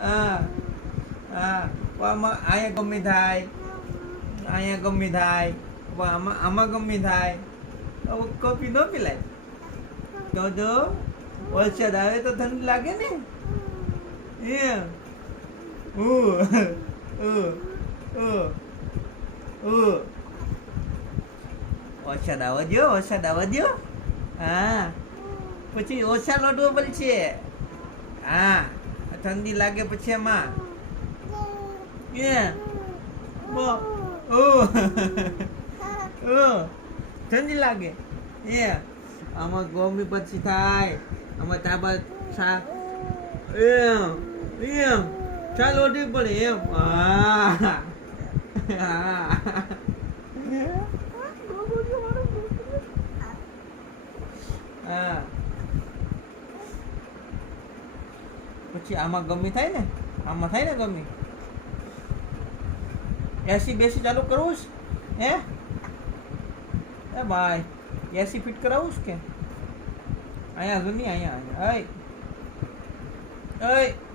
હા હા આમાં અહીંયા ગમે થાય, અહીંયા ગમે થાય, આમાં આમાં ગમે થાય. હવે કોફી ન પીલાય તો જો વરસાદ આવે તો ઠંડી લાગે ને. વરસાદ આવવા દો, વરસાદ આવવા દો. હા પછી ઓછા લોટવો પડશે. હા ઠંડી લાગે પછી એમાં ઠંડી લાગે આમાં ગરમી પછી થાય, આમાં તાબા છા એમ ચાલ ઓઢવી પડે એમ. હા હા પછી આમાં ગમી થાય ને, આમાં થાય ને ગમી. એસી બેસી ચાલુ કરવું છે હે ભાઈ? એસી ફિટ કરાવું છે કે અહીંયા જો નહીં, અહીંયા અહીંયા